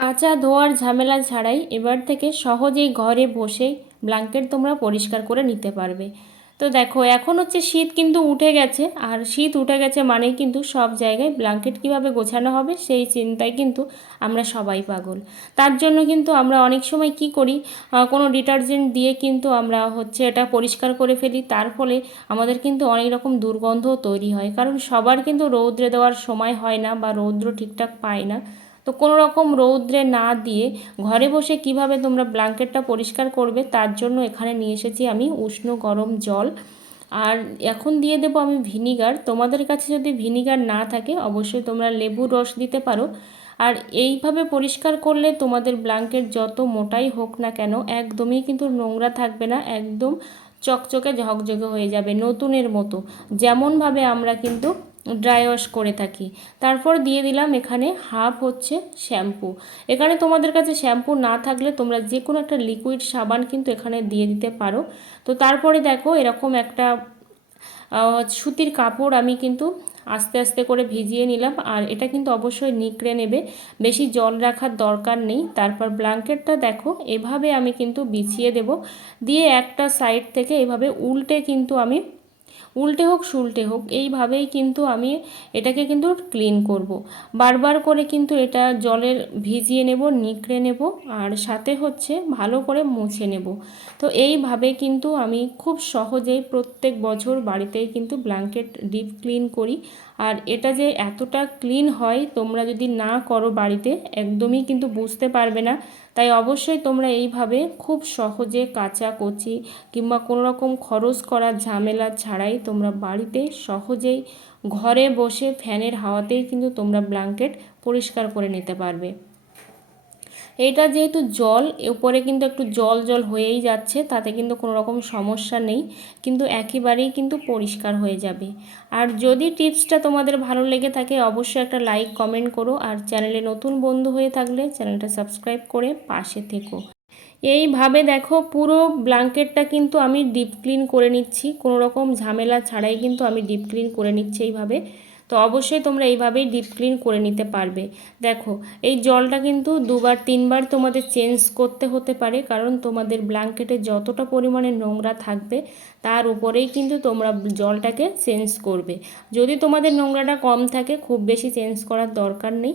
কাঁচা ধোয়ার ঝামেলা ছাড়াই এবার থেকে সহজেই ঘরে বসেই ব্ল্যাঙ্কেট তোমরা পরিষ্কার করে নিতে পারবে। তো দেখো, এখন হচ্ছে শীত কিন্তু উঠে গেছে, আর শীত উঠে গেছে মানেই কিন্তু সব জায়গায় ব্ল্যাঙ্কেট কীভাবে গোছানো হবে সেই চিন্তায় কিন্তু আমরা সবাই পাগল। তার জন্য কিন্তু আমরা অনেক সময় কি করি কোনো ডিটারজেন্ট দিয়ে কিন্তু আমরা হচ্ছে এটা পরিষ্কার করে ফেলি, তার ফলে আমাদের কিন্তু অনেক রকম দুর্গন্ধও তৈরি হয়। কারণ সবার কিন্তু রৌদ্রে দেওয়ার সময় হয় না বা রৌদ্র ঠিকঠাক পায় না। তো কোনো রকম রৌদ্রে না দিয়ে ঘরে বসে কীভাবে তোমরা ব্ল্যাঙ্কেটটা পরিষ্কার করবে তার জন্য এখানে নিয়ে এসেছি আমি উষ্ণ গরম জল। আর এখন দিয়ে দেবো আমি ভিনিগার। তোমাদের কাছে যদি ভিনিগার না থাকে, অবশ্যই তোমরা লেবুর রস দিতে পারো। আর এইভাবে পরিষ্কার করলে তোমাদের ব্ল্যাঙ্কেট যত মোটাই হোক না কেন, একদমই কিন্তু নোংরা থাকবে না, একদম চকচকে ঝকঝকে হয়ে যাবে নতুনের মতো। যেমনভাবে আমরা কিন্তু ড্রাই ওয়াশ করে থাকি। তারপর দিয়ে দিলাম এখানে হাফ হচ্ছে শ্যাম্পু এখানে তোমাদের কাছে শ্যাম্পু না থাকলে তোমরা যে কোনো একটা লিকুইড সাবান কিন্তু এখানে দিয়ে দিতে পারো। তো তারপরে দেখো এরকম একটা সুতির কাপড় আমি কিন্তু আস্তে আস্তে করে ভিজিয়ে নিলাম। আর এটা কিন্তু অবশ্যই নিকড়ে নেবে, বেশি জল রাখার দরকার নেই। তারপর ব্ল্যাঙ্কেটটা দেখো, এভাবে আমি কিন্তু বিছিয়ে দেব। দিয়ে একটা সাইড থেকে এভাবে উল্টে কিন্তু আমি উল্টে হোক, সুলটে হোক, এইভাবেই কিন্তু আমি এটাকে কিন্তু ক্লিন করব। বারবার করে কিন্তু এটা জলের ভিজিয়ে নেব, নিকড়ে নেব, আর সাথে হচ্ছে ভালো করে মুছে নেব। তো এইভাবে কিন্তু আমি খুব সহজেই প্রত্যেক বছর বাড়িতেই কিন্তু ব্ল্যাঙ্কেট ডিপ ক্লিন করি। আর এটা যে এতটা ক্লিন হয়, তোমরা যদি না করো বাড়িতে, একদমই কিন্তু বুঝতে পারবে না। তাই অবশ্যই তোমরা এইভাবে খুব সহজে কাচা কচি কিংবা কোনো রকম খরচ করার ঝামেলা ছাড়াই তোমরা বাড়িতে সহজেই ঘরে বসে ফ্যানের হাওয়াতেই কিন্তু তোমরা ব্ল্যাঙ্কেট পরিষ্কার করে নিতে পারবে। এটা যেহেতু জল উপরে কিন্তু একটু জল জল হয়েই যাচ্ছে, তাতে কিন্তু কোনো রকম সমস্যা নেই, কিন্তু একেবারেই কিন্তু পরিষ্কার হয়ে যাবে। আর যদি টিপসটা তোমাদের ভালো লেগে থাকে, অবশ্যই একটা লাইক, কমেন্ট করো, আর চ্যানেলে নতুন বন্ধু হয়ে থাকলে চ্যানেলটা সাবস্ক্রাইব করে পাশে থেকো। এইভাবে দেখো পুরো ব্ল্যাঙ্কেটটা কিন্তু আমি ডিপ ক্লিন করে নিচ্ছি। কোনো রকম ঝামেলা ছাড়াই কিন্তু আমি ডিপ ক্লিন করে নিচ্ছি এইভাবে। তো অবশ্যই তোমরা এইভাবেই ডিপ ক্লিন করে নিতে পারবে। দেখো, এই জলটা কিন্তু দুবার, তিনবার তোমাদের চেঞ্জ করতে হতে পারে, কারণ তোমাদের ব্ল্যাঙ্কেটে যতটা পরিমাণে নোংরা থাকবে, তার উপরেই কিন্তু তোমরা জলটাকে চেঞ্জ করবে। যদি তোমাদের নোংরাটা কম থাকে, খুব বেশি চেঞ্জ করার দরকার নেই।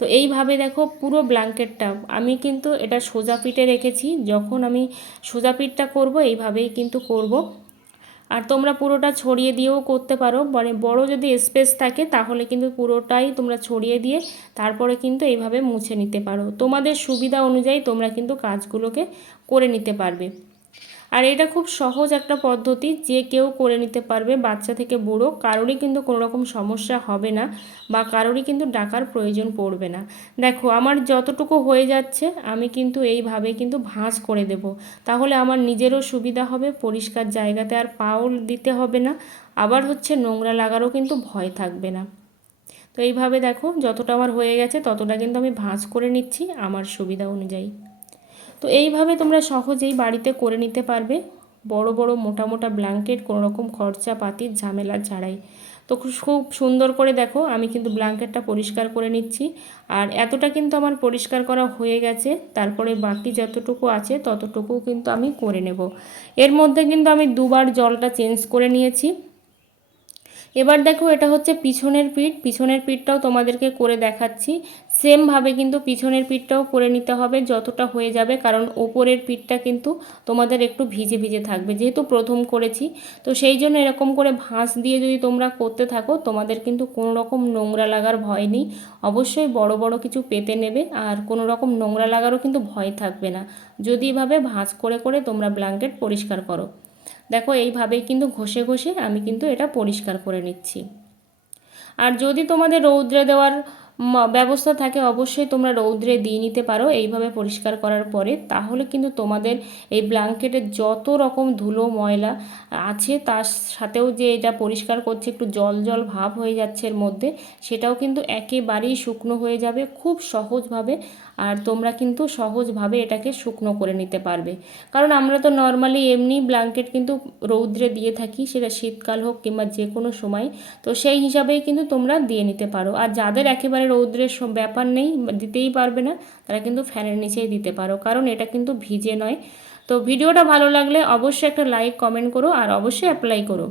তো এইভাবে দেখো পুরো ব্ল্যাঙ্কেটটা আমি কিন্তু এটা সোজা পিঠে রেখেছি, যখন আমি সোজা পিঠটা করব, এইভাবেই কিন্তু করব। আর তোমরা পুরোটা ছড়িয়ে দিয়েও করতে পারো। মানে বড় যদি স্পেস থাকে, তাহলে কিন্তু পুরোটাই তোমরা ছড়িয়ে দিয়ে তারপরে কিন্তু এইভাবে মুছে নিতে পারো। তোমাদের সুবিধা অনুযায়ী তোমরা কিন্তু কাজগুলোকে করে নিতে পারবে। আর এটা খুব সহজ একটা পদ্ধতি যে কেউ করে নিতে পারবে বাচ্চা থেকে বুড়ো। কারোরই কিন্তু কোনো রকম সমস্যা হবে না বা কারোরই কিন্তু ডাকার প্রয়োজন পড়বে না। দেখো, আমার যতটুকু হয়ে যাচ্ছে, আমি কিন্তু এইভাবে কিন্তু ভাঁজ করে দেব। তাহলে আমার নিজেরও সুবিধা হবে, পরিষ্কার জায়গাতে আর পাও দিতে হবে না। আবার হচ্ছে নোংরা লাগারও কিন্তু ভয় থাকবে না। তো এইভাবে দেখো, যতটা আমার হয়ে গেছে, ততটা কিন্তু আমি ভাঁজ করে নিচ্ছি আমার সুবিধা অনুযায়ী। তো এইভাবে তোমরা সহজেই বাড়িতে করে নিতে পারবে। বড় বড়, মোটা মোটা ব্ল্যাঙ্কেট কোনো রকম খরচা পাতির ঝামেলা ছাড়াই। তো খুব সুন্দর করে দেখো, আমি কিন্তু ব্ল্যাঙ্কেটটা পরিষ্কার করে নিচ্ছি। আর এতটা কিন্তু আমার পরিষ্কার করা হয়ে গেছে, তারপরে বাকি যতটুকু আছে ততটুকু কিন্তু আমি করে নেব। এর মধ্যে কিন্তু আমি দুবার জলটা চেঞ্জ করে নিয়েছি। এবার দেখো এটা হচ্ছে পিছনের পিঠ। পিছনের পিঠটাও তোমাদেরকে করে দেখাচ্ছি। সেমভাবে কিন্তু পিছনের পিঠটাও করে নিতে হবে যতটা হয়ে যাবে, কারণ ওপরের পিঠটা কিন্তু তোমাদের একটু ভিজে ভিজে থাকবে, যেহেতু প্রথম করেছি। তো সেই জন্য এরকম করে ভাঁজ দিয়ে যদি তোমরা করতে থাকো, তোমাদের কিন্তু কোনো রকম নোংরা লাগার ভয় নেই। অবশ্যই বড় বড় কিছু পেতে নেবে, আর কোনো রকম নোংরা লাগারও কিন্তু ভয় থাকবে না। যদি এভাবে ভাঁজ করে করে তোমরা ব্ল্যাঙ্কেট পরিষ্কার করো। দেখো, এইভাবেই কিন্তু ঘষে ঘষে আমি কিন্তু এটা পরিষ্কার করে নিচ্ছি। আর যদি তোমাদের রৌদ্রে দেওয়ার ব্যবস্থা থাকে, অবশ্যই তোমরা রৌদ্রে দিয়ে নিতে পারো এইভাবে পরিষ্কার করার পরে। তাহলে কিন্তু তোমাদের এই ব্ল্যাঙ্কেটের যত রকম ধুলো, ময়লা আছে, তার সাথেও যে এটা পরিষ্কার করছে, একটু জল জল ভাব হয়ে যাচ্ছে এর মধ্যে, সেটাও কিন্তু একেবারেই শুকনো হয়ে যাবে, খুব সহজভাবে আর তোমরা কিন্তু সহজভাবে এটাকে শুকনো করে নিতে পারবে। কারণ আমরা তো নর্মালি এমনি ব্ল্যাঙ্কেট কিন্তু রৌদ্রে দিয়ে থাকি, সেটা শীতকাল হোক কিংবা যে কোনো সময়। তো সেই হিসাবেই কিন্তু তোমরা দিয়ে নিতে পারো। আর যাদের একেবারে রৌদ্রের ব্যাপার নেই দিতেই পারবে না, তারা কিন্তু ফ্যানের নিচেই দিতে পারো। কারণ এটা কিন্তু ভিজে নয়। তো ভিডিওটা ভালো লাগলে অবশ্যই একটা লাইক কমেন্ট করো, আর অবশ্যই অ্যাপ্লাই করো।